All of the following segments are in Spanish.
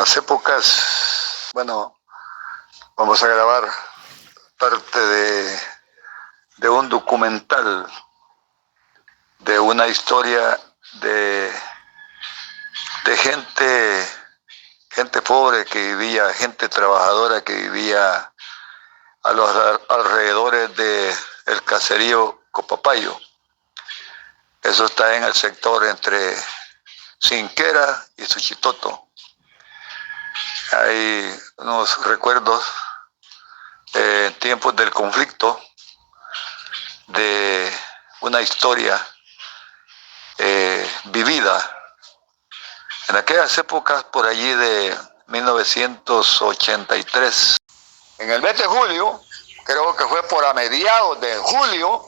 las épocas, bueno, vamos a grabar parte de un documental, de una historia de gente pobre que vivía, gente trabajadora que vivía a los alrededores del caserío Copapayo. Eso está en el sector entre Sinquera y Suchitoto. Hay unos recuerdos en tiempos del conflicto de una historia vivida en aquellas épocas por allí de 1983. En el mes de julio, creo que fue por a mediados de julio,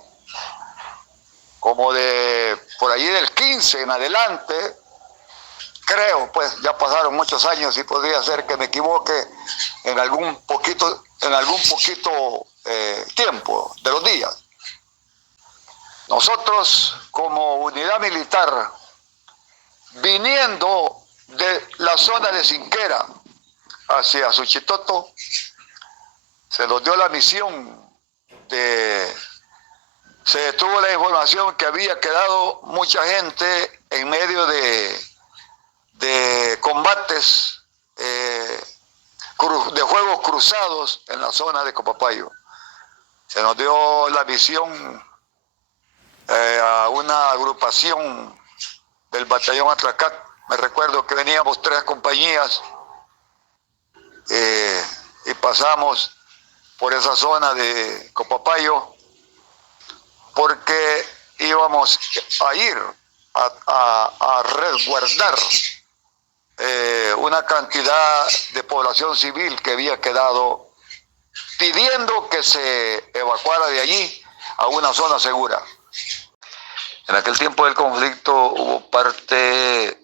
como de por allí del 15 en adelante, creo, pues ya pasaron muchos años y podría ser que me equivoque en algún poquito tiempo de los días. Nosotros como unidad militar, viniendo de la zona de Sinquera hacia Suchitoto, se nos dio la misión se detuvo la información que había quedado mucha gente en medio de combates, de juegos cruzados en la zona de Copapayo. Se nos dio la misión a una agrupación del batallón Atracat. Me recuerdo que veníamos 3 compañías y pasamos por esa zona de Copapayo porque íbamos a ir a resguardar una cantidad de población civil que había quedado pidiendo que se evacuara de allí a una zona segura. En aquel tiempo del conflicto hubo parte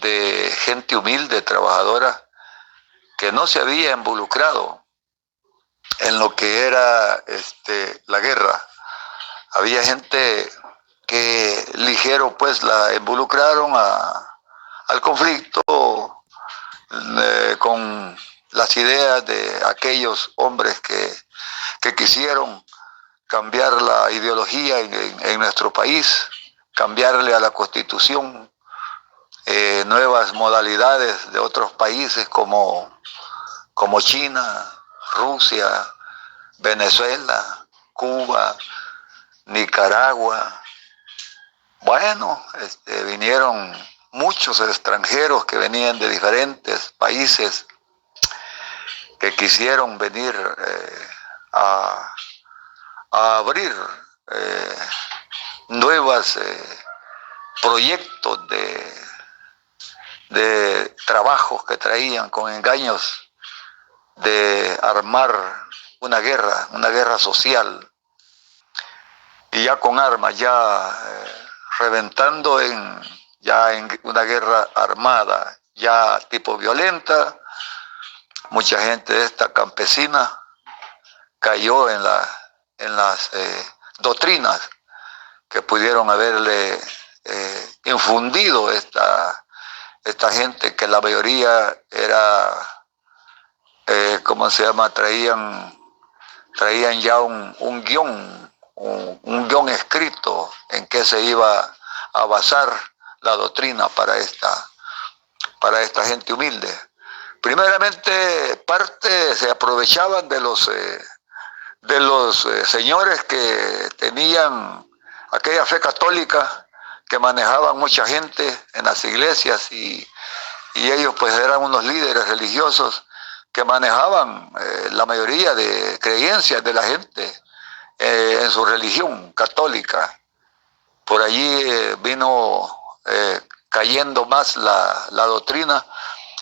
de gente humilde, trabajadora, que no se había involucrado en lo que era la guerra. Había gente que ligero pues la involucraron al conflicto con las ideas de aquellos hombres que quisieron cambiar la ideología en nuestro país, cambiarle a la Constitución nuevas modalidades de otros países como China, Rusia, Venezuela, Cuba, Nicaragua. Bueno, vinieron muchos extranjeros que venían de diferentes países que quisieron venir a abrir nuevos proyectos de trabajos que traían con engaños de armar una guerra social, y ya con armas, reventando en una guerra armada, ya tipo violenta. Mucha gente de esta campesina cayó en las doctrinas que pudieron haberle infundido esta gente, que la mayoría era, traían ya un guión escrito en que se iba a basar la doctrina para esta gente humilde. Primeramente, parte se aprovechaban de los señores que tenían aquella fe católica, que manejaban mucha gente en las iglesias, y ellos pues eran unos líderes religiosos que manejaban la mayoría de creencias de la gente en su religión católica. Por allí vino cayendo más la doctrina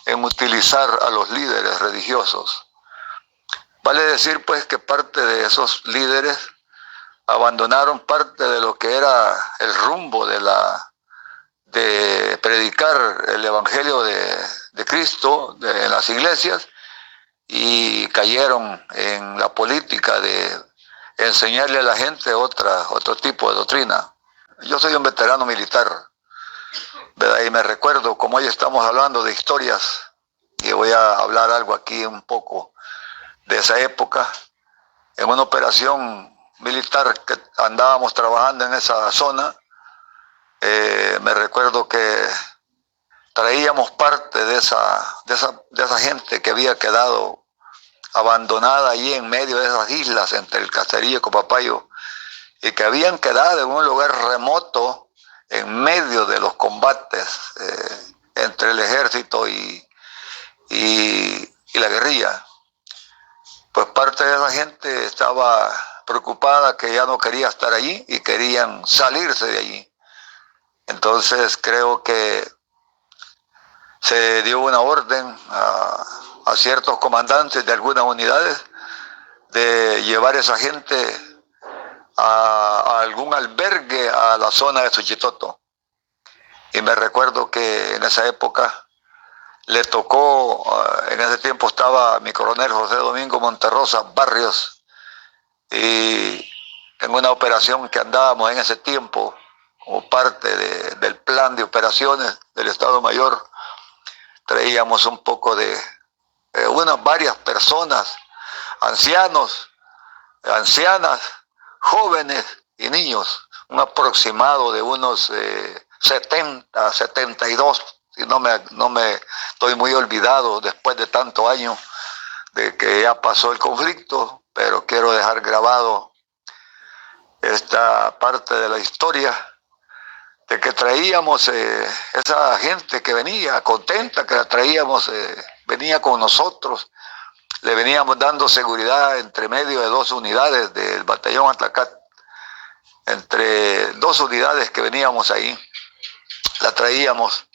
en utilizar a los líderes religiosos. Vale decir pues que parte de esos líderes abandonaron parte de lo que era el rumbo de predicar el evangelio de Cristo en las iglesias, y cayeron en la política de enseñarle a la gente otro tipo de doctrina. Yo soy un veterano militar, ¿verdad? Y me recuerdo, como hoy estamos hablando de historias y voy a hablar algo aquí un poco de esa época. En una operación militar que andábamos trabajando en esa zona, me recuerdo que traíamos parte de esa gente que había quedado abandonada allí en medio de esas islas entre el Cacerillo y Copapayo, y que habían quedado en un lugar remoto en medio de los combates entre el ejército y la guerrilla. Pues parte de esa gente estaba preocupada, que ya no quería estar allí y querían salirse de allí. Entonces creo que se dio una orden a ciertos comandantes de algunas unidades de llevar a esa gente a algún albergue a la zona de Suchitoto. Y me recuerdo que en esa época le tocó, en ese tiempo estaba mi coronel José Domingo Monterrosa Barrios, y en una operación que andábamos en ese tiempo como parte del plan de operaciones del Estado Mayor, traíamos un poco de varias personas, ancianos, ancianas, jóvenes y niños, un aproximado de unos 70, 72, si no me estoy muy olvidado después de tantos años de que ya pasó el conflicto, pero quiero dejar grabado esta parte de la historia de que traíamos esa gente que venía contenta, que la traíamos, venía con nosotros, le veníamos dando seguridad entre medio de dos unidades del batallón Atlacat, entre dos unidades que veníamos ahí, la traíamos,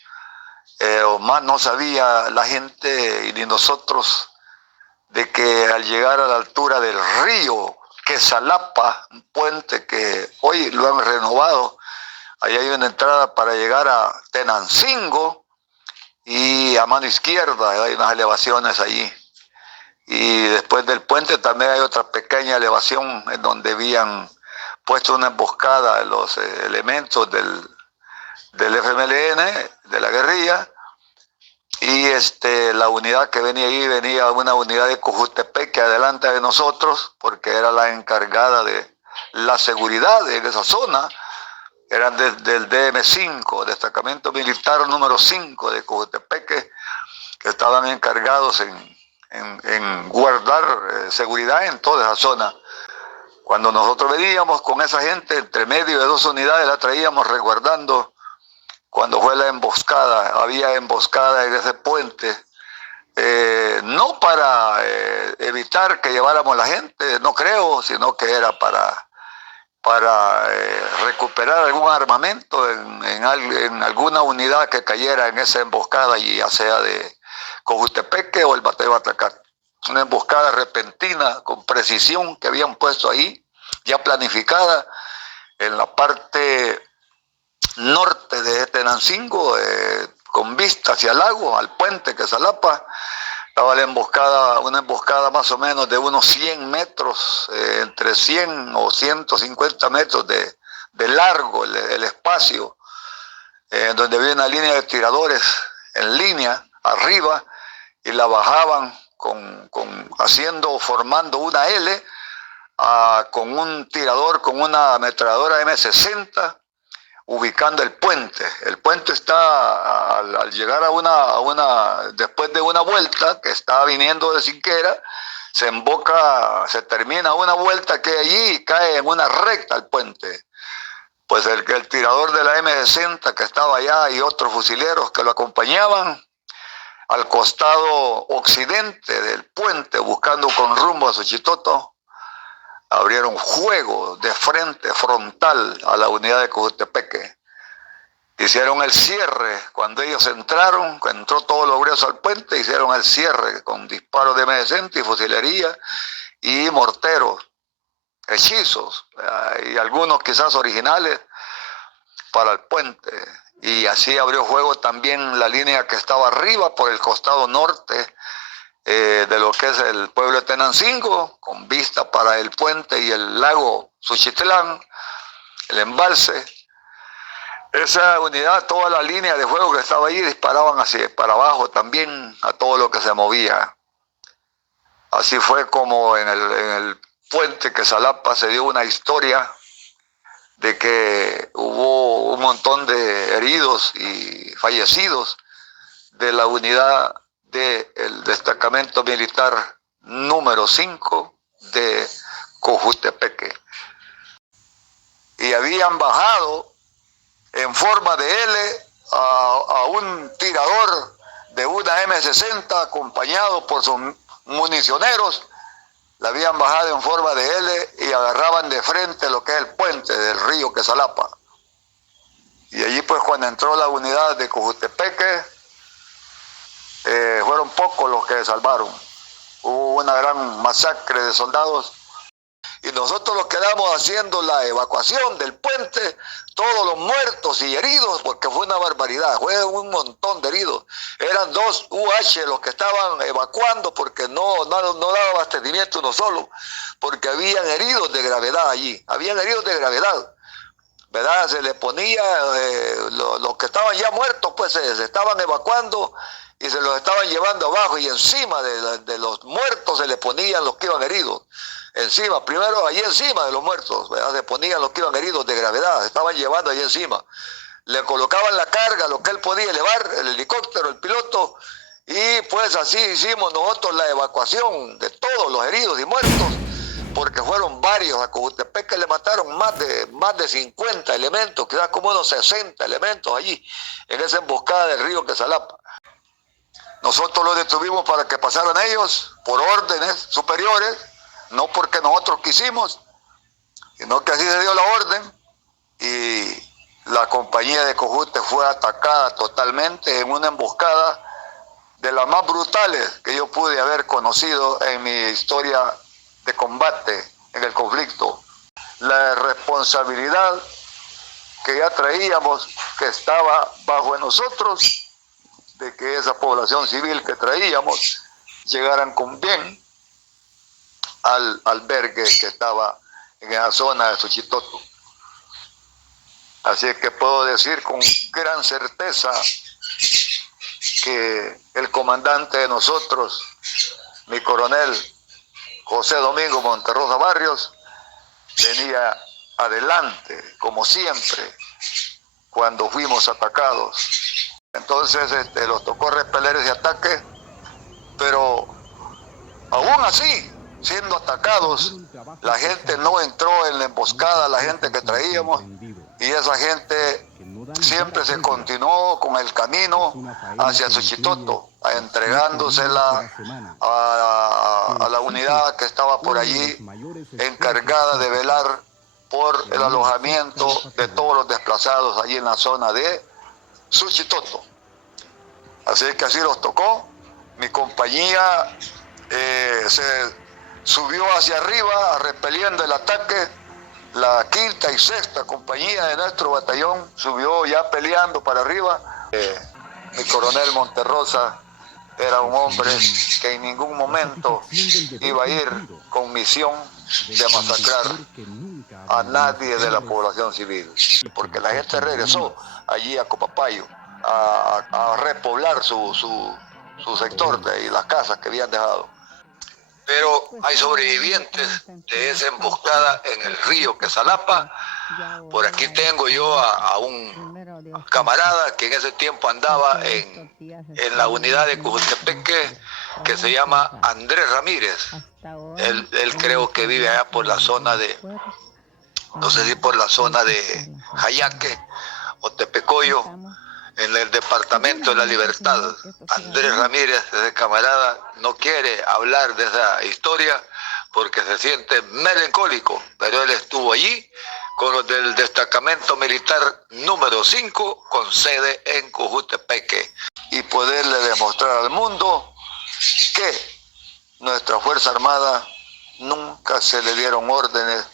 o más no sabía la gente y ni nosotros de que al llegar a la altura del río Quesalapa, un puente que hoy lo han renovado, ahí hay una entrada para llegar a Tenancingo y a mano izquierda hay unas elevaciones allí. Y después del puente también hay otra pequeña elevación en donde habían puesto una emboscada de los elementos del FMLN, de la guerrilla, y la unidad que venía ahí venía una unidad de Cojutepeque adelante de nosotros, porque era la encargada de la seguridad en esa zona. Eran del DM5, destacamento militar número 5 de Cojutepeque, que estaban encargados en guardar seguridad en toda esa zona. Cuando nosotros veníamos con esa gente entre medio de dos unidades, la traíamos resguardando. Cuando fue la emboscada, había emboscada en ese puente, no para evitar que lleváramos la gente, no creo, sino que era para recuperar algún armamento en alguna unidad que cayera en esa emboscada, y ya sea de Cojutepeque o el batallón Atlacat. Una emboscada repentina, con precisión, que habían puesto ahí, ya planificada, en la parte norte de Tenancingo, con vista hacia el lago, al puente Quesalapa. Estaba la emboscada, una emboscada más o menos de unos 100 metros, entre 100 o 150 metros de largo el espacio, donde había una línea de tiradores en línea arriba, y la bajaban formando una L, con un tirador, con una ametralladora M60, ubicando el puente. El puente está al llegar después de una vuelta que está viniendo de Sinquera, se termina una vuelta que allí y cae en una recta el puente. Pues el tirador de la M60 que estaba allá y otros fusileros que lo acompañaban, al costado occidente del puente, buscando con rumbo a Suchitoto, abrieron fuego de frente, frontal, a la unidad de Cojutepeque. Hicieron el cierre. Cuando ellos entraron, entró todos los gruesos al puente, hicieron el cierre con disparos de M60 y fusilería y morteros, hechizos, y algunos quizás originales para el puente. Y así abrió fuego también la línea que estaba arriba por el costado norte de lo que es el pueblo de Tenancingo, con vista para el puente y el lago Suchitlán, el embalse. Esa unidad, toda la línea de fuego que estaba ahí, disparaban para abajo también a todo lo que se movía. Así fue como en el puente Quesalapa se dio una historia de que hubo un montón de heridos y fallecidos de la unidad del destacamento militar número 5 de Cojutepeque. Y habían bajado en forma de L a un tirador de una M60 acompañado por sus municioneros. La habían bajado en forma de L y agarraban de frente lo que es el puente del río Quesalapa. Y allí pues cuando entró la unidad de Cojutepeque, fueron pocos los que salvaron. Hubo una gran masacre de soldados y nosotros los quedamos haciendo la evacuación del puente, todos los muertos y heridos, porque fue una barbaridad, fue un montón de heridos. Eran 2 UH los que estaban evacuando porque no daba abastecimiento uno solo, porque habían heridos de gravedad allí, habían heridos de gravedad, ¿verdad? Se le ponía, los que estaban ya muertos pues se estaban evacuando y se los estaban llevando abajo y encima de los muertos se le ponían los que iban heridos. Encima, primero allí encima de los muertos, ¿verdad? Se ponían los que iban heridos de gravedad, se estaban llevando allí encima. Le colocaban la carga, lo que él podía elevar, el helicóptero, el piloto, y pues así hicimos nosotros la evacuación de todos los heridos y muertos, porque fueron varios. A Cojutepeque le mataron más de 50 elementos, quizás como unos 60 elementos allí, en esa emboscada del río Quesalapa. Nosotros los detuvimos para que pasaran ellos por órdenes superiores, no porque nosotros quisimos, sino que así se dio la orden y la compañía de Cojute fue atacada totalmente en una emboscada de las más brutales que yo pude haber conocido en mi historia de combate en el conflicto. La responsabilidad que ya traíamos, que estaba bajo nosotros, de que esa población civil que traíamos llegaran con bien al albergue que estaba en esa zona de Suchitoto. Así que puedo decir con gran certeza que el comandante de nosotros, mi coronel José Domingo Monterrosa Barrios, venía adelante, como siempre, cuando fuimos atacados. Entonces los tocó repeler ese ataque, pero aún así, siendo atacados, la gente no entró en la emboscada, la gente que traíamos, y esa gente siempre se continuó con el camino hacia Suchitoto, entregándosela a la unidad que estaba por allí, encargada de velar por el alojamiento de todos los desplazados allí en la zona de Suchitoto. Así que así los tocó. Mi compañía se subió hacia arriba repeliendo el ataque. La 5ª y 6ª compañía de nuestro batallón subió ya peleando para arriba. Mi coronel Monterrosa era un hombre que en ningún momento iba a ir con misión de masacrar a nadie de la población civil, porque la gente regresó allí a Copapayo a repoblar su sector y las casas que habían dejado. Pero hay sobrevivientes de esa emboscada en el río Quesalapa. Por aquí tengo yo a un camarada que en ese tiempo andaba en la unidad de Cojutepeque, que se llama Andrés Ramírez. Él creo que vive allá por la zona de, no sé si por la zona de Jayaque o Tepecoyo, en el departamento de la Libertad. Andrés Ramírez, ese camarada, no quiere hablar de esa historia porque se siente melancólico, pero él estuvo allí con los del destacamento militar número 5 con sede en Cojutepeque y poderle demostrar al mundo que nuestra Fuerza Armada nunca se le dieron órdenes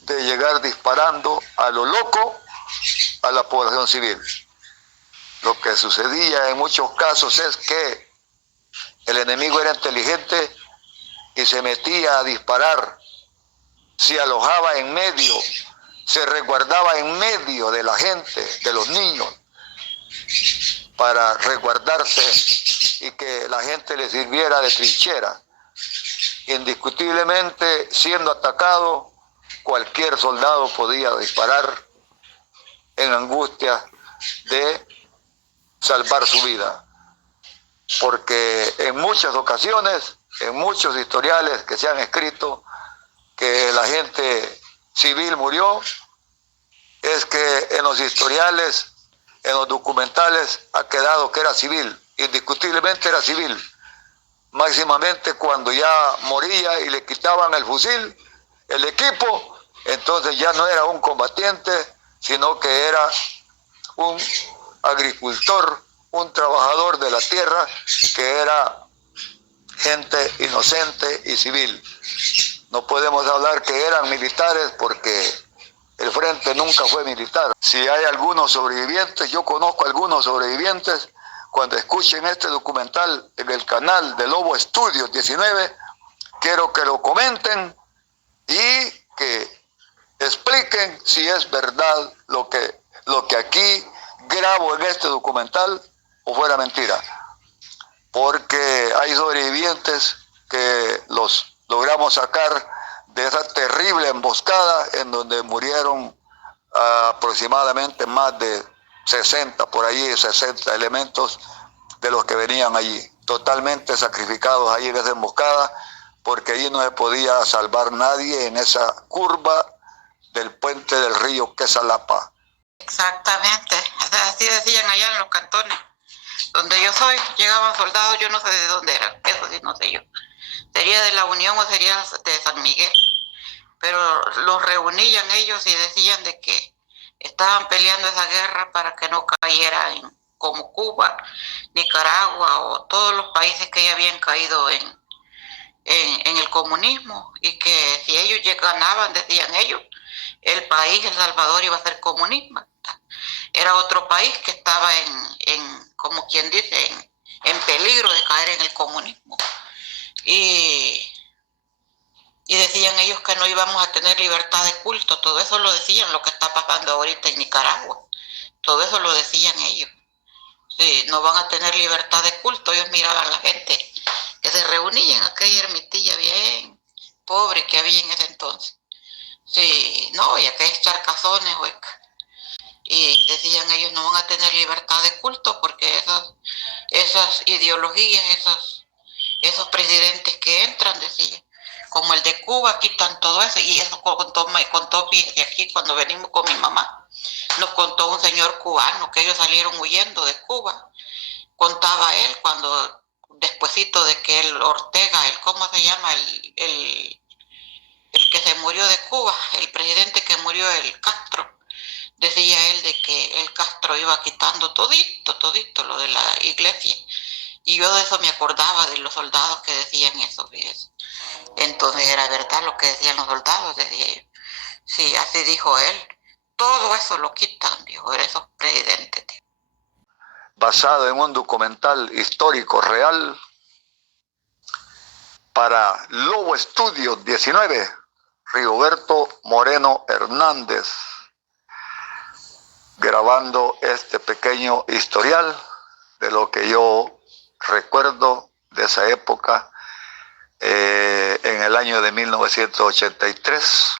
de llegar disparando a lo loco a la población civil. Lo que sucedía en muchos casos es que el enemigo era inteligente y se metía a disparar, se alojaba en medio, se resguardaba en medio de la gente, de los niños, para resguardarse y que la gente le sirviera de trinchera. Indiscutiblemente, siendo atacado, cualquier soldado podía disparar en angustia de salvar su vida. Porque en muchas ocasiones, en muchos historiales que se han escrito, que la gente civil murió, es que en los historiales, en los documentales, ha quedado que era civil, indiscutiblemente era civil. Máximamente cuando ya moría y le quitaban el fusil, el equipo, entonces ya no era un combatiente, sino que era un agricultor, un trabajador de la tierra, que era gente inocente y civil. No podemos hablar que eran militares porque el frente nunca fue militar. Si hay algunos sobrevivientes, yo conozco algunos sobrevivientes, cuando escuchen este documental en el canal de Lobo Estudios 19, quiero que lo comenten y que expliquen si es verdad lo que aquí grabo en este documental o fuera mentira. Porque hay sobrevivientes que los logramos sacar de esa terrible emboscada en donde murieron aproximadamente más de 60, por ahí 60 elementos de los que venían allí, totalmente sacrificados ahí en esa emboscada, porque allí no se podía salvar nadie en esa curva del puente del río Quesalapa. Exactamente, así decían allá en los cantones. Donde yo soy, llegaban soldados, yo no sé de dónde eran, eso sí no sé yo. Sería de la Unión o sería de San Miguel. Pero los reunían ellos y decían de que estaban peleando esa guerra para que no cayera como Cuba, Nicaragua o todos los países que ya habían caído en el comunismo, y que si ellos ganaban, decían ellos, el país, El Salvador, iba a ser comunismo. Era otro país que estaba como quien dice, en peligro de caer en el comunismo. Y decían ellos que no íbamos a tener libertad de culto. Todo eso lo decían, lo que está pasando ahorita en Nicaragua. Todo eso lo decían ellos. Sí, no van a tener libertad de culto. Ellos miraban a la gente que se reunía en aquella ermitilla bien pobre que había en ese entonces. Sí, no, y aquellos charcazones, hueca. Y decían ellos no van a tener libertad de culto porque esas ideologías, esos presidentes que entran, decían, como el de Cuba, quitan todo eso. Y eso me contó fíjate, aquí cuando venimos con mi mamá, nos contó un señor cubano que ellos salieron huyendo de Cuba. Contaba él cuando, despuesito de que el Ortega, ¿cómo se llama? El que se murió de Cuba, el presidente que murió, el Castro. Decía él de que el Castro iba quitando todito lo de la iglesia. Y yo de eso me acordaba de los soldados que decían eso, fíjese. Entonces era verdad lo que decían los soldados, decía yo. Sí, así dijo él. Todo eso lo quitan, dijo, esos presidentes. Tío. Basado en un documental histórico real para Lobo Estudios 19, Rigoberto Moreno Hernández, grabando este pequeño historial de lo que yo recuerdo de esa época en el año de 1983.